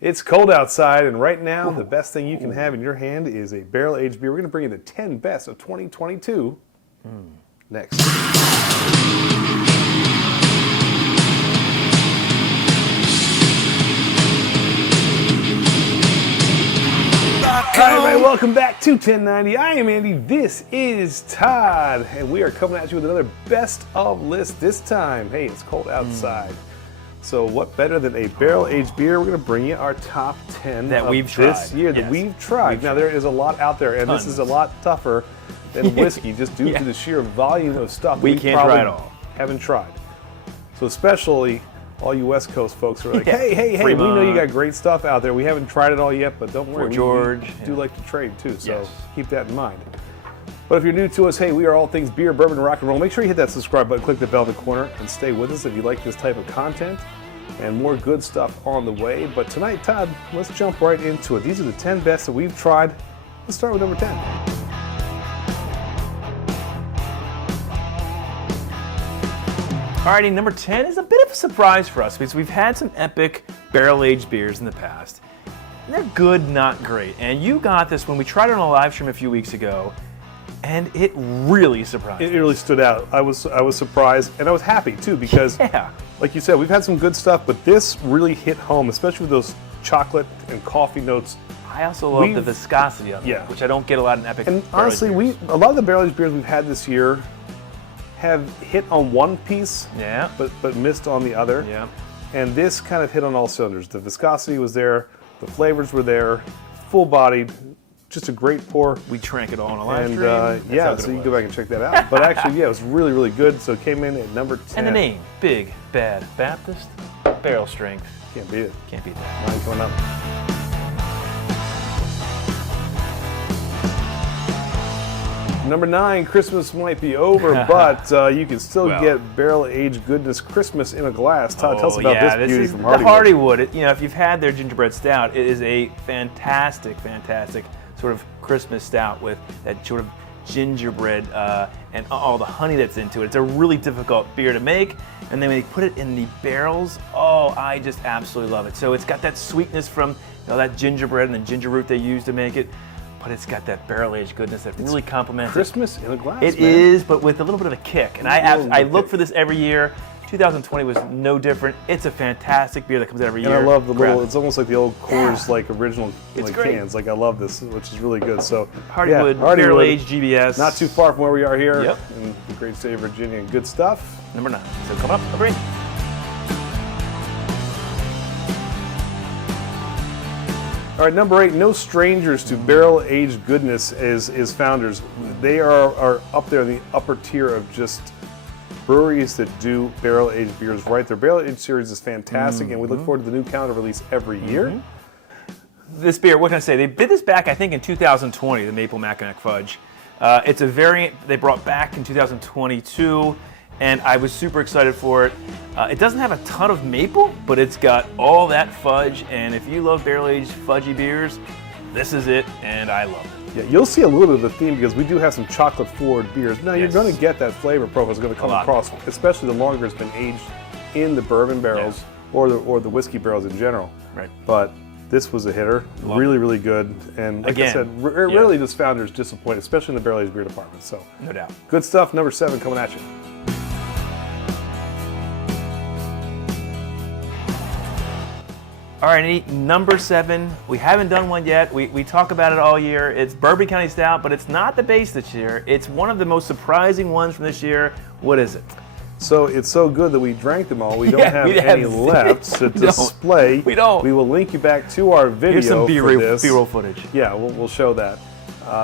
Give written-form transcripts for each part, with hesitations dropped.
It's cold outside, and right now, the best thing you can have in your hand is a barrel-aged beer. We're going to bring you the 10 best of 2022 next. All right, everybody, welcome back to 1090. I am Andy, this is Todd, and we are coming at you with another best of list this time. Hey, it's cold outside. So what better than a barrel-aged beer? We're going to bring you our top 10 that we've tried this year that we've tried. Now, there is a lot out there, and Tons. this is a lot tougher than whiskey, just due to the sheer volume of stuff we can't try it all. Haven't tried. So especially all you West Coast folks who are like, hey, we know you got great stuff out there. We haven't tried it all yet, but don't worry. George. We do like to trade, too, so keep that in mind. But if you're new to us, hey, we are all things beer, bourbon, rock and roll. Make sure you hit that subscribe button, click the bell in the corner, and stay with us if you like this type of content. And more good stuff on the way. But tonight, Todd, let's jump right into it. These are the 10 best that we've tried. Let's start with number 10. Alrighty, number 10 is a bit of a surprise for us because we've had some epic barrel-aged beers in the past. And they're good, not great. And you got this when we tried it on a live stream a few weeks ago, and it really surprised us. It really stood out. I was surprised, and I was happy too because, like you said, we've had some good stuff, but this really hit home, especially with those chocolate and coffee notes. I also love the viscosity of it, which I don't get a lot in epic. And honestly, a lot of the barrel-aged beers we've had this year have hit on one piece, but missed on the other. Yeah. And this kind of hit on all cylinders. The viscosity was there, the flavors were there, full-bodied, just a great pour. We drank it all on a live stream. So you can go back and check that out. But actually, it was really, really good. So it came in at number 10. And the name, Big Bad Baptist, barrel strength. Can't beat it. Can't beat that. Mine going up. Number 9, Christmas might be over, but you can still get barrel-aged goodness Christmas in a glass. Todd, tell us about this beauty from Hardywood. The Hardywood, if you've had their gingerbread stout, it is a fantastic sort of Christmas stout with that sort of gingerbread and all the honey that's into it. It's a really difficult beer to make, and then when they put it in the barrels, I just absolutely love it. So it's got that sweetness from that gingerbread and the ginger root they use to make it, but it's got that barrel-aged goodness that really complements Christmas in a glass, It is, but with a little bit of a kick. And I look for this every year. 2020 was no different. It's a fantastic beer that comes out every year. And I love the little, it's almost like the old Coors original cans. Like I love this, which is really good. So Hardywood, barrel-aged GBS. Not too far from where we are here in the great state of Virginia. Good stuff. Number 9. So come up, number 8. All right, number 8, no strangers to barrel-aged goodness as founders. They are up there in the upper tier of just breweries that do barrel-aged beers right. Their barrel-aged series is fantastic, and we look forward to the new calendar release every year. This beer, what can I say? They did this back, I think, in 2020, the Maple Mackinac Fudge. It's a variant they brought back in 2022, and I was super excited for it. It doesn't have a ton of maple, but it's got all that fudge, and if you love barrel-aged fudgy beers, this is it, and I love it. Yeah, you'll see a little bit of a theme because we do have some chocolate-forward beers. Now, you're going to get that flavor profile is going to come across, especially the longer it's been aged in the bourbon barrels or the whiskey barrels in general. Right. But this was a hitter. Really, really good. And like I said, rarely does founders disappoint, especially in the barrel-aged beer department. So, no doubt. Good stuff. Number 7 coming at you. All right, number 7. We haven't done one yet. We talk about it all year. It's Bourbon County Stout, but it's not the base this year. It's one of the most surprising ones from this year. What is it? So it's so good that we drank them all. We don't have any left to display. We don't. We will link you back to our video. Here's some B-roll footage. Yeah, we'll show that.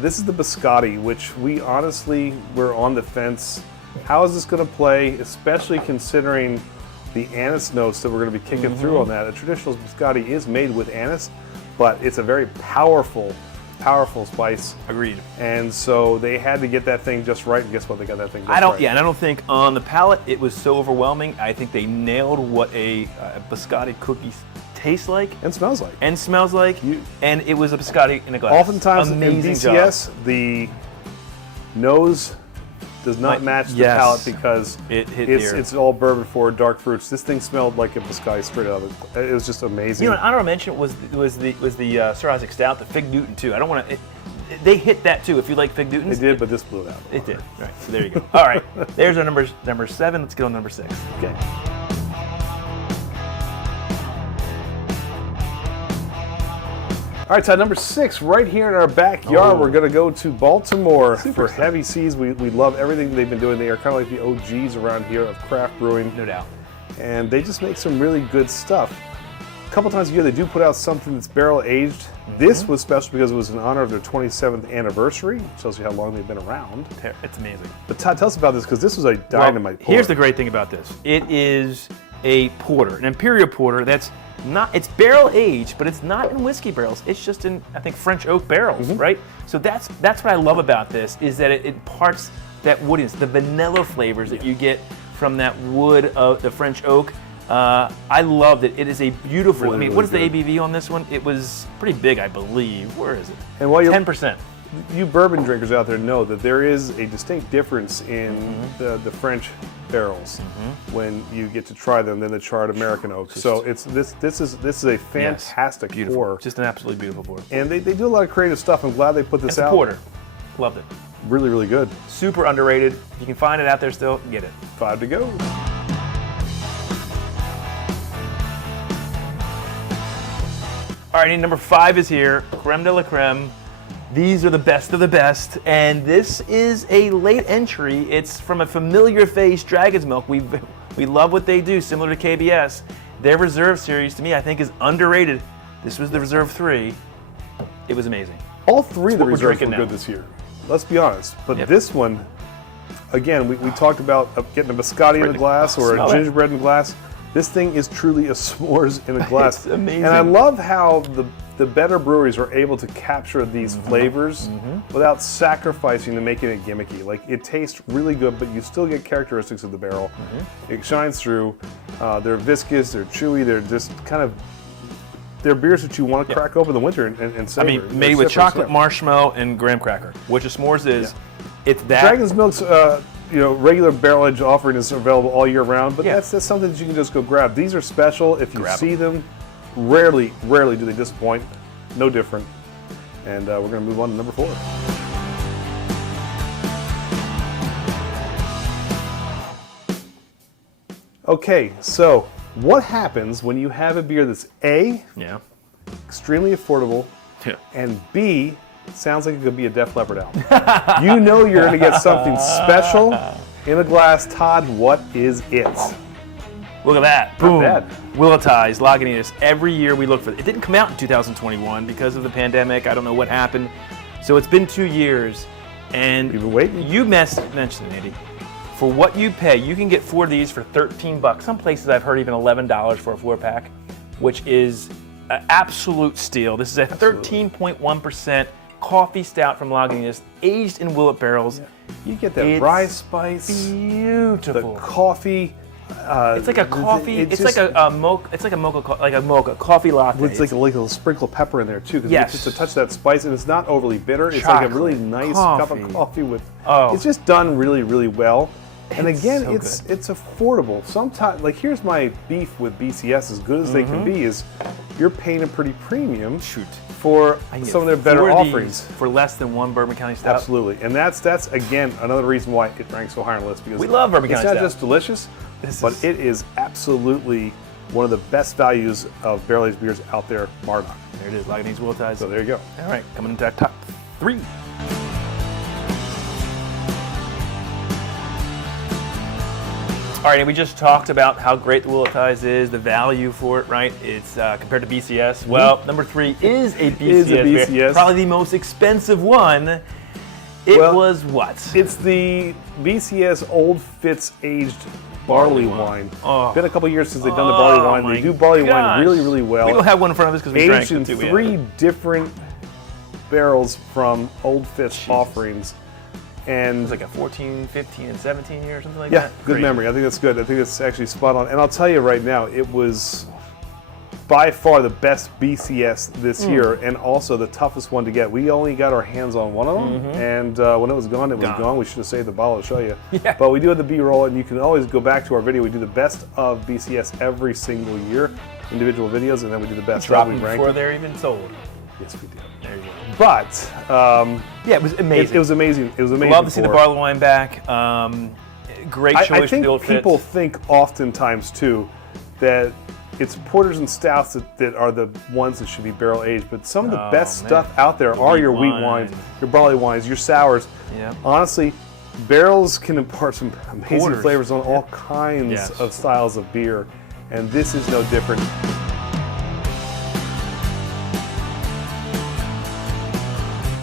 This is the Biscotti, which we honestly were on the fence. How is this going to play, especially considering the anise notes that we're going to be kicking through on that. A traditional biscotti is made with anise, but it's a very powerful spice. Agreed. And so they had to get that thing just right, and guess what? They got that thing just right. Yeah, and I don't think on the palate it was so overwhelming. I think they nailed what a biscotti cookie tastes like. And smells like. And smells like. And it was a biscotti in a glass. Oftentimes in DCS, the nose does not match the yes. palate because It hit it's all bourbon forward, dark fruits. This thing smelled like a Biscay straight out of it. It was just amazing. You know, an honorable mention was the Sir Isaac Stout, the Fig Newton too. I don't want to. They hit that too. If you like Fig Newtons, They did, but this blew it out. It did. All right, so there you go. All right, there's our number 7. Let's get on number 6. Okay. All right, Todd, number 6, right here in our backyard. We're going to go to Baltimore for Heavy Seas. We love everything they've been doing. They are kind of like the OGs around here of craft brewing. No doubt. And they just make some really good stuff. A couple times a year, they do put out something that's barrel aged. This was special because it was in honor of their 27th anniversary. It shows you how long they've been around. It's amazing. But Todd, tell us about this because this was a dynamite pour. Here's the great thing about this. It is a porter, an imperial porter that's not, it's barrel aged, but it's not in whiskey barrels. It's just in, I think, French oak barrels, right? So that's what I love about this, is that it imparts that woodiness, the vanilla flavors that you get from that wood of the French oak. I loved it. It is a beautiful, Really, what is really the ABV on this one? It was pretty big, I believe. Where is it? And while you're 10%. You bourbon drinkers out there know that there is a distinct difference in the French barrels when you get to try them than the charred American oak. So it's this is a fantastic pour. Just an absolutely beautiful pour. And they do a lot of creative stuff. I'm glad they put this It's a out. porter. Loved it. Really, really good. Super underrated. If you can find it out there still, get it. 5 to go. All right, number 5 is here. Creme de la creme. These are the best of the best, and this is a late entry. It's from a familiar face, Dragon's Milk. We love what they do, similar to KBS. Their Reserve series, to me, I think is underrated. This was the Reserve 3. It was amazing. All 3 of the what we're reserves were drinking now. good this year. Let's be honest. But this one, again, we talked about getting a biscotti in a glass or a Smell it. gingerbread in a glass. This thing is truly a s'mores in a glass. It's amazing. And I love how the better breweries are able to capture these flavors without sacrificing to making it gimmicky. Like, it tastes really good, but you still get characteristics of the barrel. It shines through. They're viscous, they're chewy, they're just kind of, they're beers that you want to crack open in the winter and savor. I mean, made with chocolate, marshmallow, and graham cracker, which a s'mores is. It's that. Dragon's Milk's regular barrel aged offering is available all year round, but that's something that you can just go grab. These are special. If you see them, rarely do they disappoint. No different. And we're going to move on to number 4. Okay, so what happens when you have a beer that's A, extremely affordable, and B, sounds like it could be a Def Leppard album? You know you're going to get something special in a glass. Todd, what is it? Look at that. Boom. Not bad. Willetize, Lagunitas. Every year we look for it. It didn't come out in 2021 because of the pandemic. I don't know what happened. So it's been 2 years. And We've been waiting. You mentioned it, Andy. For what you pay, you can get 4 of these for $13. Some places I've heard even $11 for a 4-pack, which is an absolute steal. This is a 13.1% coffee stout from Lagunitas, aged in willet barrels. You get that rye spice, Beautiful. the coffee. It's like a coffee. It's like a mocha. It's like a mocha, coffee latte. It's like a little sprinkle of pepper in there too, because Yes. it's just a touch of that spice, and it's not overly bitter. It's Chocolate, like a really nice cup coffee. of coffee with. Oh. It's just done really, really well. And It's again, so it's affordable. Sometimes, like, here's my beef with BCS, as good as they can be, is you're paying a pretty premium for some of their better 4 of these offerings. for less than 1 Bourbon County Stout. Absolutely, and that's again another reason why it ranks so high on the list, because We love Bourbon it's County not Stout. just delicious, This but is- it is absolutely one of the best values of barrel aged beers out there, bar none. There it is, Lagunitas Willetize. So there you go. All right, coming into our top 3. All right, and we just talked about how great the Willetize is, the value for it, right? It's compared to BCS. Well, number 3 is a BCS, Is a beer. BCS. Probably the most expensive one. It Well, was what? It's the BCS Old Fitz aged barley wine. Oh. Been a couple years since they've done the barley wine. my They do barley wine gosh. really, really well. We don't have one in front of us because we drank Aged in it too. 3 different barrels from Old Fitz offerings. And It's like a 14, 15, and 17 year or something like yeah, that. good Great. memory. I think that's good. I think that's actually spot on. And I'll tell you right now, it was by far the best BCS this year, and also the toughest one to get. We only got our hands on one of them, and when it was gone, it was gone. We should have saved the bottle to show you. Yeah. But we do have the B-roll, and you can always go back to our video. We do the best of BCS every single year, individual videos, and then we do the best Drop of. We them rank before it. they're even sold. Yes, we did. There you go. But Yeah, it was amazing. it was amazing. It was amazing. Love to see the for- barley wine back. Great choice I for think the old people fits. think oftentimes too that it's porters and stouts that are the ones that should be barrel aged, but some of the best man. stuff out there are wheat your wheat wine. wines, your barley wines, your sours. Yeah. Honestly, barrels can impart some amazing Porters. flavors on all kinds Yes. of styles of beer, and this is no different.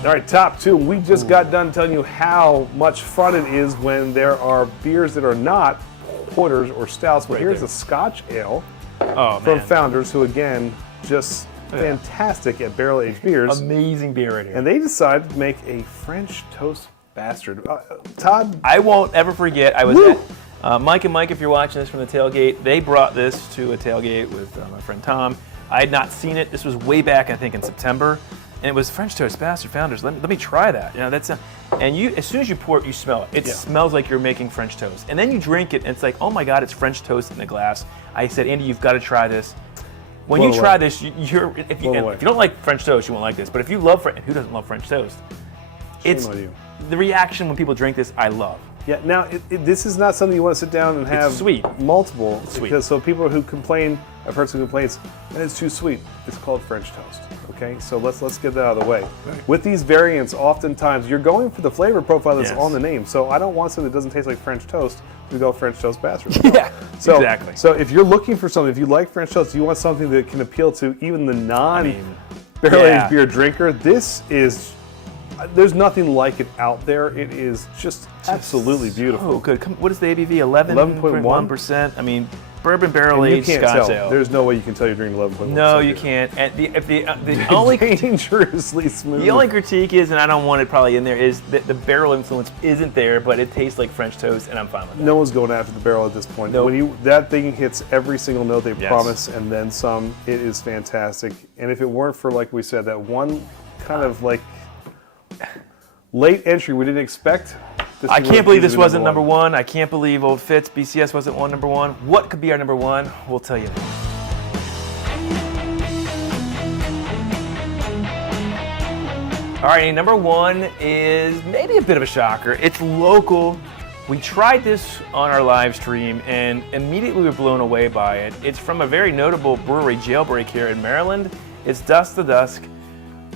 All right, top two. We just got done telling you how much fun it is when there are beers that are not porters or stouts. But here's there. a Scotch ale Oh, from man. Founders, who again, just fantastic at barrel-aged beers. Amazing beer right here. And they decided to make a French toast bastard. Todd, I won't ever forget. I was Woo! at Mike and Mike. If you're watching this from the tailgate, they brought this to a tailgate with my friend Tom. I had not seen it. This was way back, I think, in September, and it was French toast bastard Founders. Let me try that. You know, that's and you as soon as you pour it, you smell it. It smells like you're making French toast, and then you drink it, and it's like, oh my God, it's French toast in a glass. I said, Andy, you've got to try this. When Blown you try away. this, if you Blown away. don't like French toast, you won't like this. But if you love who doesn't love French toast? It's on you. the reaction when people drink this. I love. yeah. Now, this is not something you want to sit down and have sweet. multiple. Sweet. Because so people who complain, I've heard some complaints, it's too sweet. It's called French toast. Okay, so let's get that out of the way. With these variants, oftentimes you're going for the flavor profile that's Yes. on the name. So I don't want something that doesn't taste like French toast to go French toast bastard. Yeah, So, exactly. So if you're looking for something, if you like French toast, you want something that can appeal to even the barrel-aged yeah. beer drinker. This is, there's nothing like it out there. It is just absolutely beautiful. Oh, good. What is the ABV? 11.1%. I mean, bourbon barrel And you aged can't Scotch tell. ale. There's no way you can tell you're drinking 11.1. No, you can't. And the only Dangerously smooth. the only critique is, and I don't want it probably in there, is that the barrel influence isn't there, but it tastes like French toast, and I'm fine with that. No one's going after the barrel at this point. Nope. When that thing hits every single note they Yes. promise and then some, it is fantastic. And if it weren't for, like we said, that one kind of like late entry we didn't expect. I can't believe this wasn't number one. I can't believe Old Fitz BCS wasn't number one. What could be our number one? We'll tell you. All right, number one is maybe a bit of a shocker. It's local. We tried this on our live stream and immediately we were blown away by it. It's from a very notable brewery, Jailbreak, here in Maryland. It's Dust to Dusk.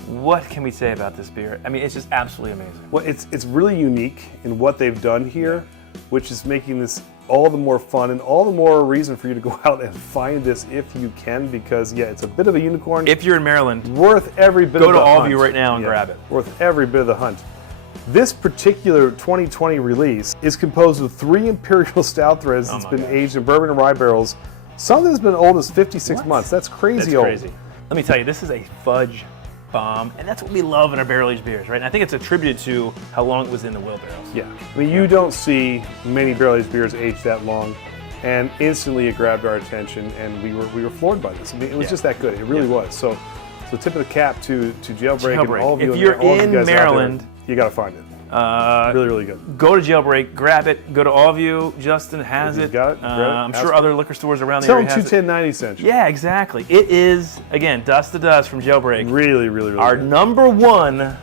What can we say about this beer? I mean, it's just absolutely amazing. Well, it's really unique in what they've done here, which is making this all the more fun and all the more reason for you to go out and find this if you can, because yeah, it's a bit of a unicorn. If you're in Maryland, Worth every bit go of to the all hunt. of you right now and grab it. Worth every bit of the hunt. This particular 2020 release is composed of 3 imperial stout threads that's my been gosh. aged in bourbon and rye barrels. Some that's been old as 56 months. That's crazy That's old. crazy. Let me tell you, this is a fudge bomb, and that's what we love in our barrel-aged beers, right? And I think it's attributed to how long it was in the wheelbarrows. Yeah, I mean, you don't see many barrel-aged beers aged that long, and instantly it grabbed our attention, and we were floored by this. I mean, it was Yeah. just that good. It really was. So tip of the cap to Jailbreak and Jailbreak. all of you. If you're all of you in guys out there, Maryland, you got to find it. Really, really good. Go to Jailbreak, grab it. Go to all of you. Justin has If it. you've got it, grab it. I'm Ask sure for other liquor stores around the Tell them area has it. 21090 sent you. Yeah, exactly. It is, again, Dust to Dust from Jailbreak. Really, really, really Our good. number one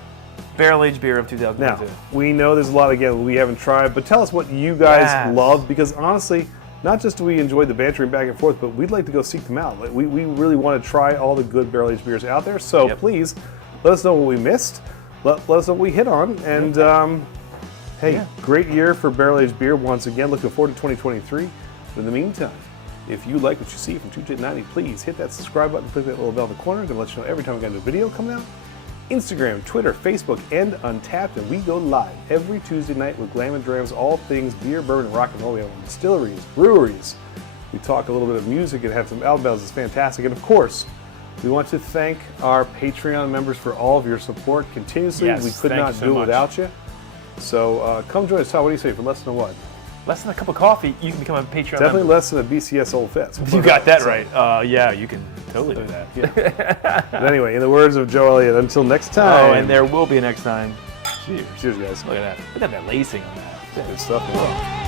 barrel-aged beer of 2022. Now, we know there's a lot, again, we haven't tried, but tell us what you guys Yes. love, because honestly, not just do we enjoy the bantering back and forth, but we'd like to go seek them out. Like, we really want to try all the good barrel-aged beers out there, so Yep. please let us know what we missed, let us know what we hit on, and hey, great year for barrel-aged beer once again. Looking forward to 2023. But in the meantime, if you like what you see from 21090, please hit that subscribe button, click that little bell in the corner. It's going to let you know every time we got a new video coming out. Instagram, Twitter, Facebook, and Untappd, and we go live every Tuesday night with Glam and Drams, all things beer, bourbon, and rock and roll. We have distilleries, breweries. We talk a little bit of music and have some album bells. It's fantastic. And of course, we want to thank our Patreon members for all of your support continuously. Yes, we could thank not you so do it much. without you. So come join us. Todd, what do you say? For less than what? Less than a cup of coffee, you can become a Patreon Definitely member. less than a BCS Old Fits. You got that right. Yeah, you can totally do that. Yeah. But anyway, in the words of Joe Elliott, until next time. Oh, and there will be a next time. Cheers, guys. Look at that. Look at that lacing on that. Good stuff.